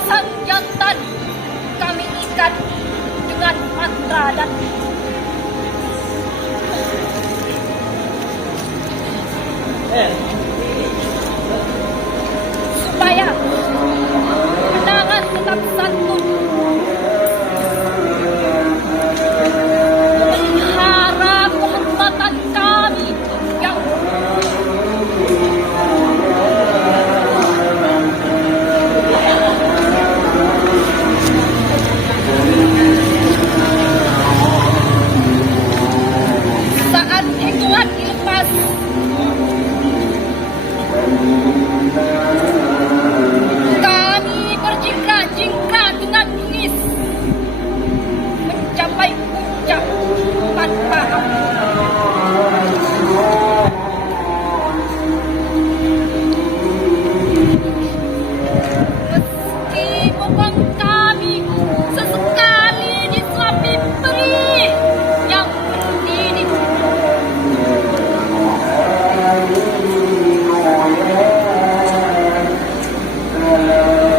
sepasang jantan kami ikat dengan mantra dan supaya kenangan tetap santun, memelihara kehormatan kami yang saat hitungan dilepas, kami berjingkrak-jingkrak dengan bingis mencapai puncak tanpa ampun. Meski bokong kami sesekali disuapi perih yang mendidih,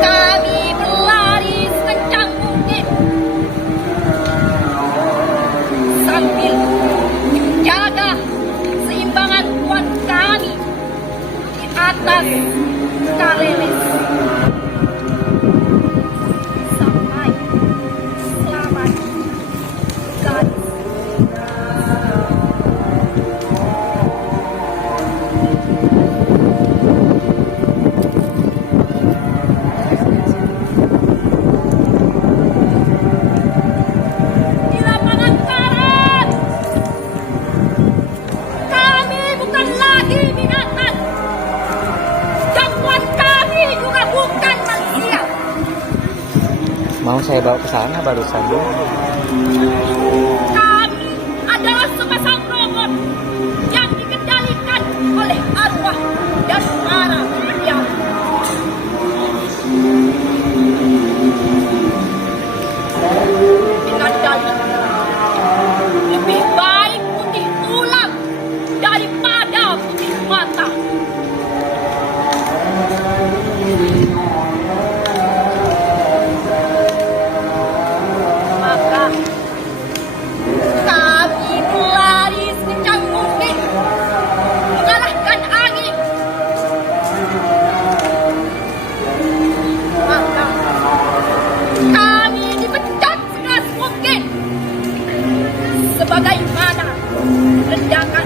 kami berlari sekencang mungkin sambil menjaga keseimbangan tuan kami di atas Karelis sampai selamat garis. Di lapangan karet, kami bukan lagi binatang, dan tuan kami juga bukan manusia. Mau saya bawa ke sana barusan. Kami adalah sepasang robot yang dikendalikan oleh arwah dan para pendiam. Dengan dalih lebih baik putih tulang daripada putih mata. Maka kami berlari sekencang mungkin mengalahkan angin. Maka kami dipecat sekeras mungkin, sebagaimana rendakan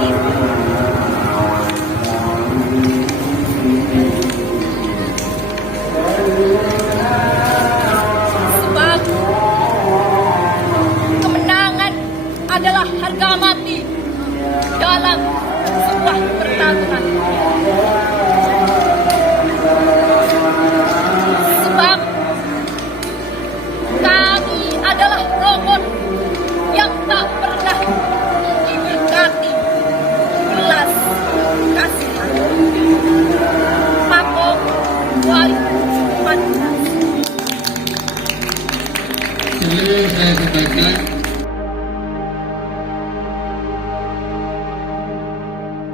itu. Sebab kemenangan adalah harga mati dalam sebuah pertarungan. Sebab kami adalah robot yang tak pernah diberkati belas kasihan. Mako 2014. Saya sampaikan